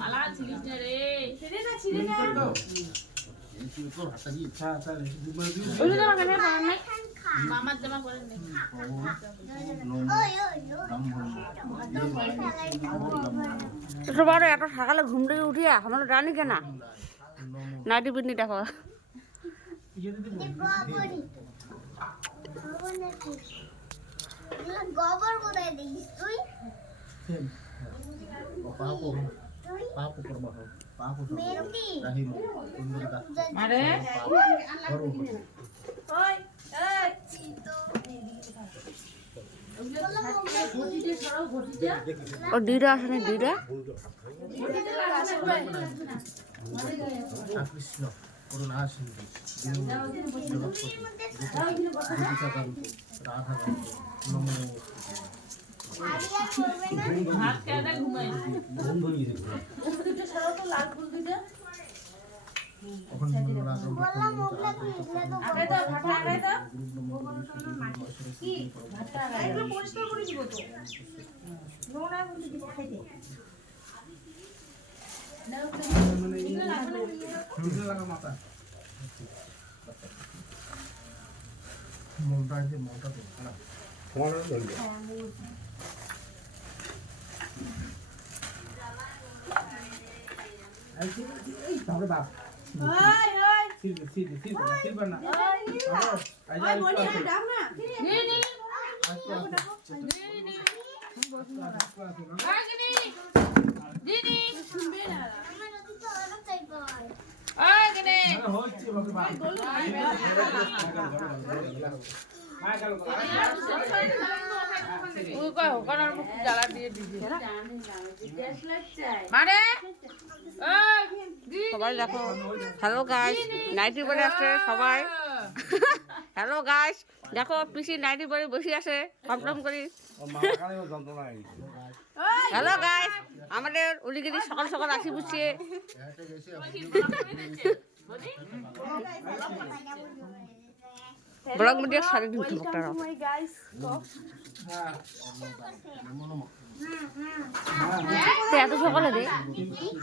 মালা ছিলিস না রে। মামার জামা পরেন নাই। তোমার এত সকালে ঘুম থেকে উঠিয়া আমার জানি কেন নাইটি পিটনি দেখো গোবর কোথায় দিস তুই? আরে ও দিদা আসেনি দিদা কৃষ্ণ করুণা সিন্ধু রাধা নমো ভাত খেয়ে ঘুমাই। সবাই দেখো হ্যালো গাইস নাইটি পরে আসছে সবাই হ্যালো গাইস দেখো পিসি নাইটি পরে বসে আছে কমটম করি হ্যালো গাইস আমাদের উলিগিরি সকাল সকাল আসি বুঝছে ব্লগ মিডিয়া সাড়ে দিন ভক্তরা এত সকালে রে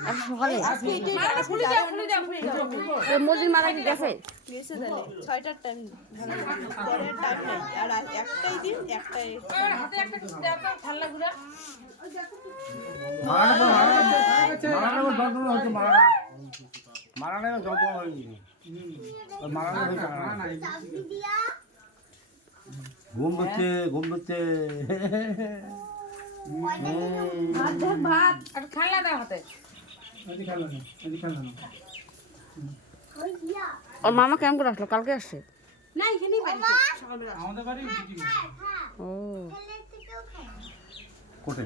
এত সকালে মসজিদ মারা কি গেছে 6টার টাইম পরের টাইম নাই আর একটাই দিন একটাই ঘুম হচ্ছে ঘুম হচ্ছে ভাত আর খালা দাও হাতে। ওর মামা কেমন করে আসলো কালকে আসছে না এখানেই বাড়ি ও কোটে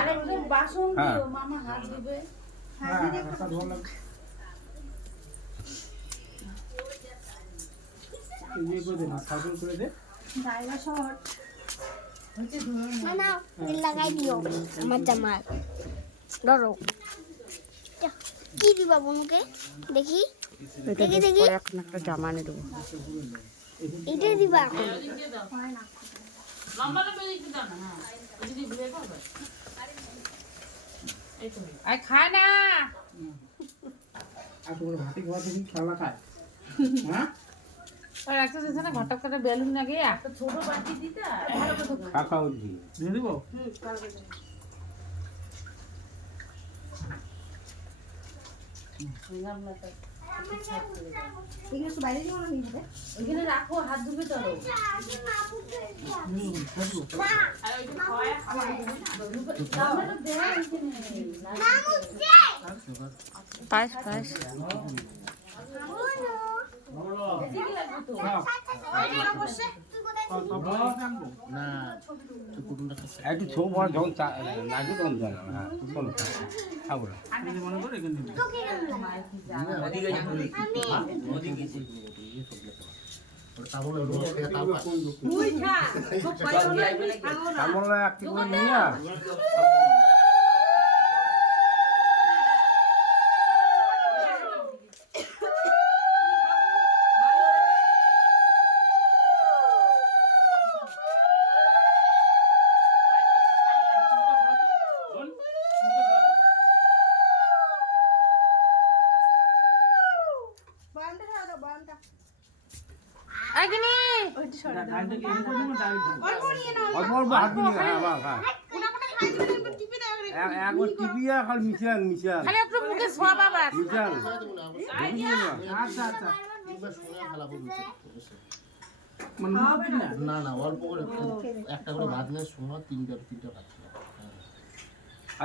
আরে বাসন দিও মামা হাত ধুবে। লাগাই দিও আমার জামার ধরো কি দিবা বনুকে দেখি এটা দেখি দেখি পরে এখন একটা জামা এনে দেবো এটাই দিবা এখন লম্বাটা বেরিয়ে দিতে দাও না। হ্যাঁ যদি ঘুরে খাবে এই তো আই খায় না আর তোমার ভাতি খাওয়া তুমি খেলা খায় হ্যাঁ আর একটা আছে না ঘটক করে বেলুন না গিয়ে একটা ছোট বাটি দিতে ভালো করে কাকা উঠি দিয়ে দিব ওইখানে রাখো হাত ধুবে তো পায়েস পায়েস না একটু ছো বড় যখন লাগে তখন জানা হ্যাঁ চলো খাবো না মনে করে এখানে দিবি আমরা একটু নিয়ে আইগিনি ওইটা সরে দাও। ডাইরেক্ট এনে করে দিবো ডাইরেক্ট অল্প নিয়ে নাও, অল্প অল্প হাত দিয়ে হ্যাঁ বাস হ্যাঁ ওটা কোটা খাই দিবেন, একটু টিপে দাও, একবার টিপিয়া খালি মিশান মিশান খালি একটু মুখে সোয়া বাবা মিশান আচ্ছা আচ্ছা তিনবার সময় খেলাবো রুচি মানে মুখে না না না অল্প করে একটা করে ভাত নিয়ে সময় তিনটা খাচ্ছি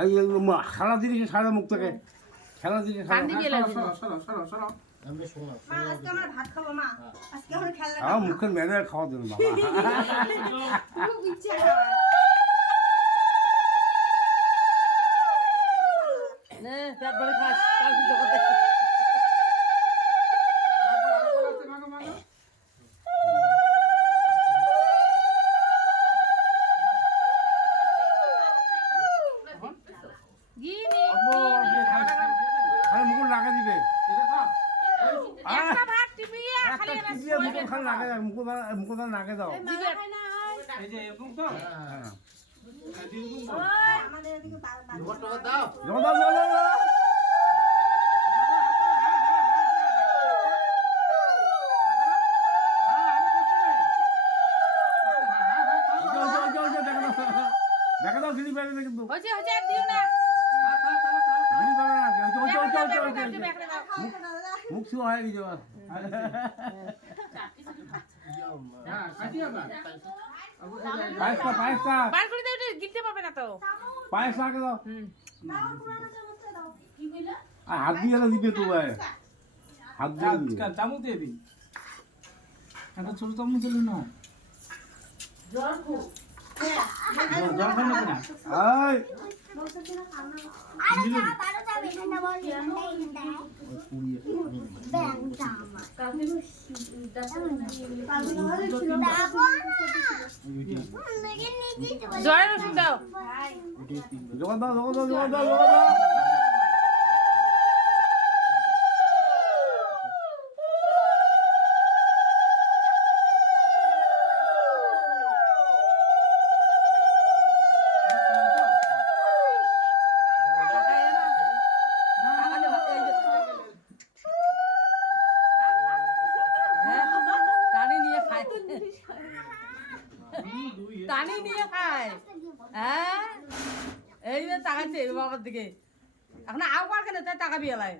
এই খেলা দিয়েছে সারা মুখ থেকে খেলা দিয়েছে কান্দি গেলে সরো সরো সরো সরো আমরা সময় মা আজকে আমরা ভাত খাবো মা, আজকে আমরা খেলনা আমার মুখের মেজাজ খাওয়া দেবেন বাবা খুব ইচ্ছে হয়। নে পেট ভরে খাস কাল কি জগতে আরেকবার আছে মাগো মাগো গিনি খালি মুকুল লাগা দিবে এটা খা একটা ভাত টিপিয়া একটা খালি এনে টিপিয়া মুকুল খালি লাগা দাও মুকুল নাকে দাও এই যে এরকম তো হ্যাঁ এরকম তো আমাদের এদিকে দুবার টাকা দাও জমা দাও জমা দাও দেখা দাও গিলি পাবে কিন্তু হইছে হইছে আর দিও না গিলি পাবে না মুখ শুয়া হয়ে গেছে হ্যাঁ কাটিয়া না পায়েসটা পায়েসটা বার করে দাও গিলতে পারবে না তো পায়েস লাগে দাও হুম আর হাত দিয়ে দিবে তো ভাই হাত দিয়ে দিবে চামচ দিয়ে দিই একটা ছোট চামচ দিলে না জল খান না এই আরে না বারো যাবে ঠান্ডা বল ঠান্ডা জ্বরের ওষুধ দাও জমা দাও জমা দাও জমা দাও জমা দাও টানি নিয়ে খায় টানি নিয়ে খায় হ্যাঁ এই যে তাকাচ্ছে বাবার দিকে এখন আও কার কেন তাই টাকা বিয়েলায়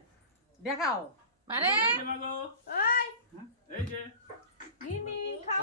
দেখাও মানে এই যে গিনি খাও।